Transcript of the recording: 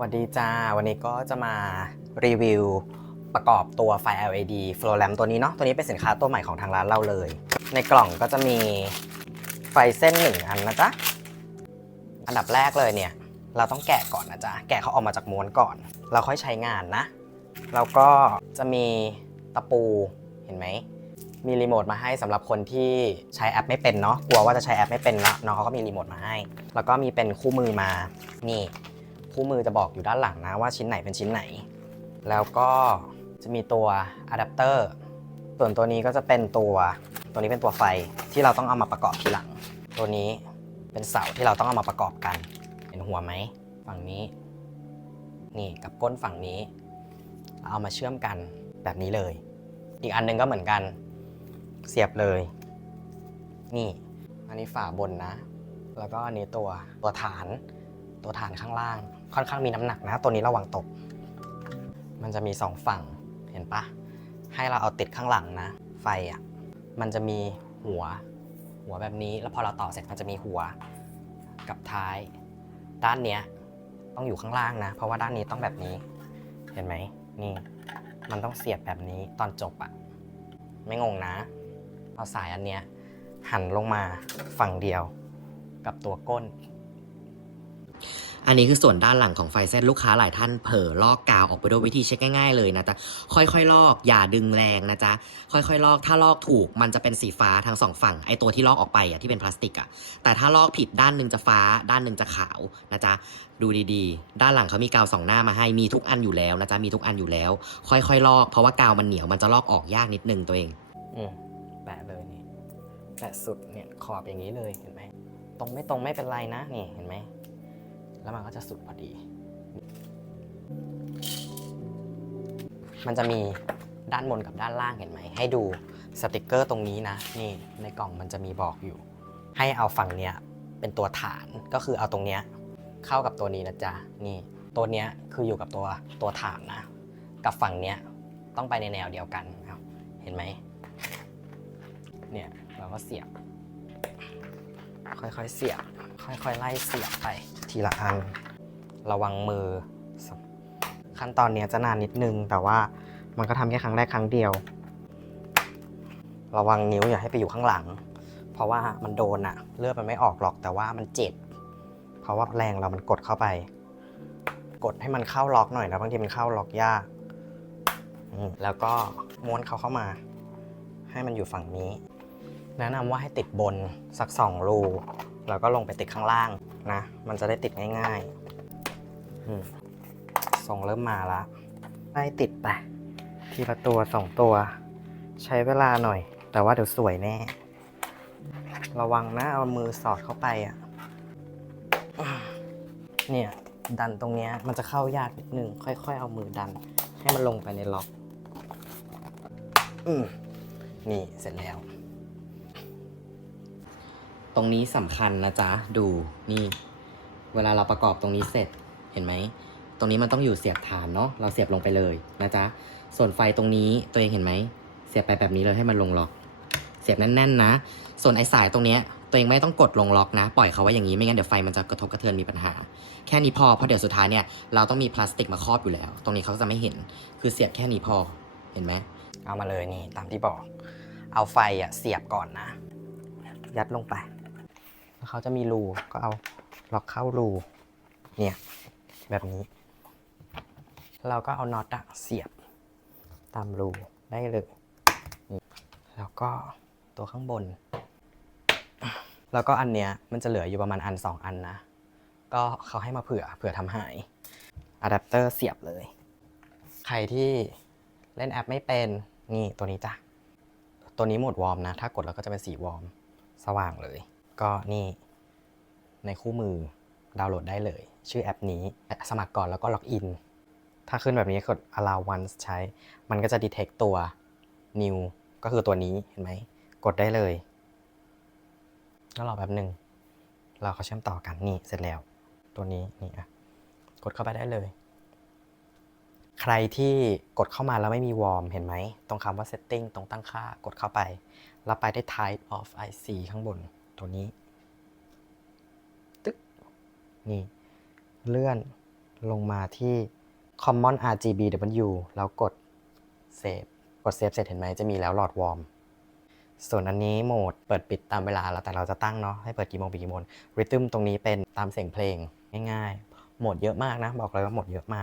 วัสดีจ้า วันนี้ก็จะมารีวิวประกอบตัวไฟ LED flow lamp ตัวนี้เนาะ ตัวนี้เป็นสินค้าตัวใหม่ของทางร้านเราเลย ในกล่องก็จะมีไฟเส้นหนึ่งอันนะจ๊ะ อันดับแรกเลยเนี่ย เราต้องแกะก่อนนะจ๊ะ แกะเขาออกมาจากม้วนก่อน เราค่อยใช้งานนะ แล้วก็จะมีตะปูเห็นไหม มีรีโมทมาให้สำหรับคนที่ใช้แอปไม่เป็นเนาะ กลัวว่าจะใช้แอปไม่เป็นนะน้องเขาก็มีรีโมทมาให้ แล้วก็มีเป็นคู่มือมา นี่ คู่มือจะบอกอยู่ด้านหลังนะว่าชิ้นไหนเป็นชิ้นไหน แล้วก็จะมีตัวอะแดปเตอร์ส่วนตัวนี้ก็จะเป็นตัวตัวนี้เป็นตัวไฟที่เราต้องเอามาประกอบทีหลัง ตัวนี้เป็นเสาที่เราต้องเอามาประกอบกัน เห็นหัวไหมฝั่งนี้ นี่กับก้นฝั่งนี้ เอามาเชื่อมกันแบบนี้เลย อีกอันหนึงก็เหมือนกัน เสียบเลย นี่ อันนี้ฝาบนนะ แล้วก็อันนี้ตัวตัวฐาน ตัวฐานข้างล่าง ค่อนข้างมีน้ำหนักนะตัวนี้ระวังตก มันจะมีสองฝั่งเห็นปะให้เราเอาติดข้างหลังนะ ไฟอะมันจะมีหัว หัวแบบนี้แล้วพอเราต่อเสร็จมันจะมีหัวกับท้าย ด้านเนี้ยต้องอยู่ข้างล่างนะ เพราะว่าด้านนี้ต้องแบบนี้ เห็นไหมนี่ มันต้องเสียบแบบนี้ตอนจบอะไม่งงนะเอาสายอันเนี้ยหันลงมาฝั่งเดียวกับตัวก้น อันนี้คือส่วนด้านหลังของไฟเส้นลูกค้าหลายท่านเผลอลอกกาวออกไปด้วยวิธีเช็คง่ายๆเลยนะจ๊ะค่อยๆลอกอย่าดึงแรงนะจ๊ะค่อยๆลอกถ้าลอกถูกมันจะเป็นสีฟ้าทั้งสองฝั่งไอตัวที่ลอกออกไปอะที่เป็นพลาสติกอะแต่ถ้าลอกผิดด้านหนึ่งจะฟ้า ด้านหนึ่งจะขาวนะจ๊ะดูดีๆ ด้านหลังเขามีกาวสองหน้ามาให้มีทุกอันอยู่แล้วนะจ๊ะมีทุกอันอยู่แล้ว ค่อยๆลอกเพราะว่ากาวมันเหนียวมันจะลอกออกยากนิดนึงตัวเองอืมแปะเลยนี่แปะสุดเนี่ยขอบอย่างนี้เลยเห็นไหมตรงไม่ตรงไม่เป็นไรนะนี่เห็นไหม แล้วมันก็จะสุดพอดี มันจะมีด้านบนกับด้านล่างเห็นไหม ให้ดูสติกเกอร์ตรงนี้นะ นี่ในกล่องมันจะมีบอกอยู่ ให้เอาฝั่งเนี้ยเป็นตัวฐานก็คือเอาตรงเนี้ยเข้ากับตัวนี้นะจ๊ะ นี่ ตัวเนี้ยคืออยู่กับตัวตัวฐานนะ กับฝั่งเนี้ยต้องไปในแนวเดียวกันเอาเห็นไหม เนี่ยเราก็เสียบ ค่อยๆเสียบ ค่อยๆไล่เสียบไป ทีละอัน ระวังมือ ขั้นตอนเนี้ยจะนานนิดนึง แต่ว่ามันก็ทำแค่ครั้งแรกครั้งเดียว ระวังนิ้วอย่าให้ไปอยู่ข้างหลัง เพราะว่ามันโดนอะเลือดมันไม่ออกหรอกแต่ว่ามันเจ็บ เพราะว่าแรงเรามันกดเข้าไป กดให้มันเข้าล็อกหน่อยนะบางทีมันเข้าล็อกยากแล้วก็ม้วนเขาเข้ามา ให้มันอยู่ฝั่งนี้ แนะนำว่าให้ติดบนสักสองรู แล้วก็ลงไปติดข้างล่างนะ มันจะได้ติดง่ายๆอืมทรงเริ่มมาละไล่ติดไปทีละตัวสองตัว ใช้เวลาหน่อย แต่ว่าเดี๋ยวสวยแน่ ระวังนะเอามือสอดเข้าไปอะเนี่ย ดันตรงเนี้ยมันจะเข้ายากนิดนึง ค่อย ๆ เอามือดัน ให้มันลงไปในล็อก อืมนี่เสร็จแล้ว ตรงนี้สำคัญนะจ๊ะ ดูนี่ เวลาเราประกอบตรงนี้เสร็จเห็นไหม ตรงนี้มันต้องอยู่เสียบฐานเนาะเราเสียบลงไปเลยนะจ๊ะ ส่วนไฟตรงนี้ตัวเองเห็นไหม เสียบไปแบบนี้เลยให้มันลงล็อก เสียบแน่นๆนะ ส่วนไอสายตรงเนี้ยตัวเองไม่ต้องกดลงล็อกนะ ปล่อยเขาไว้อย่างนี้ไม่งั้นเดี๋ยวไฟมันจะกระทบกระเทือนมีปัญหา แค่นี้พอเพราะเดี๋ยวสุดท้ายเนี่ยเราต้องมีพลาสติกมาครอบอยู่แล้ว ตรงนี้เขาจะไม่เห็นคือเสียบแค่นี้พอเห็นไหมเอามาเลยนี่ตามที่บอก เอาไฟอะเสียบก่อนนะ ยัดลงไป เขาจะมีรูก็เอาล็อกเข้ารูเนี่ยแบบนี้ เราก็เอาน็อตอะเสียบตามรูได้เลยแล้วก็ตัวข้างบน แล้วก็อันเนี้ยมันจะเหลืออยู่ประมาณอันสองอันนะ ก็เขาให้มาเผื่อเผื่อทำหายอะแดปเตอร์เสียบเลย ใครที่เล่นแอปไม่เป็นนี่ตัวนี้จ้ะ ตัวนี้โหมดวอร์มนะ ถ้ากดแล้วก็จะเป็นสีวอร์มสว่างเลย ก็นี่ในคู่มือดาวน์โหลดได้เลย ชื่อแอปนี้สมัครก่อนแล้วก็ล็อกอิน ถ้าขึ้นแบบนี้กด allow once ใช้ มันก็จะ detect ตัว new ก็คือตัวนี้เห็นไหม กดได้เลยก็รอแป๊บหนึ่งเราเขาเชื่อมต่อกันนี่เสร็จแล้ว ตัวนี้นี่อะกดเข้าไปได้เลย ใครที่กดเข้ามาแล้วไม่มีวอร์มเห็นไหม ตรงคำว่า setting ตรงตั้งค่ากดเข้าไป แล้วไปได้ type of IC ข้างบน ตัวนี้ ตึ๊ก นี่ เลื่อนลงมาที่ common RGBW แล้วกด save กด save เสร็จเห็นไหมจะมีแล้วหลอดวอร์ม ส่วนอันนี้โหมดเปิดปิดตามเวลาแล้วแต่เราจะตั้งเนาะให้เปิดกี่โมงปิดกี่โมงริทึมตรงนี้เป็นตามเสียงเพลงง่ายๆ โหมดเยอะมากนะ บอกเลยว่าโหมดเยอะมาก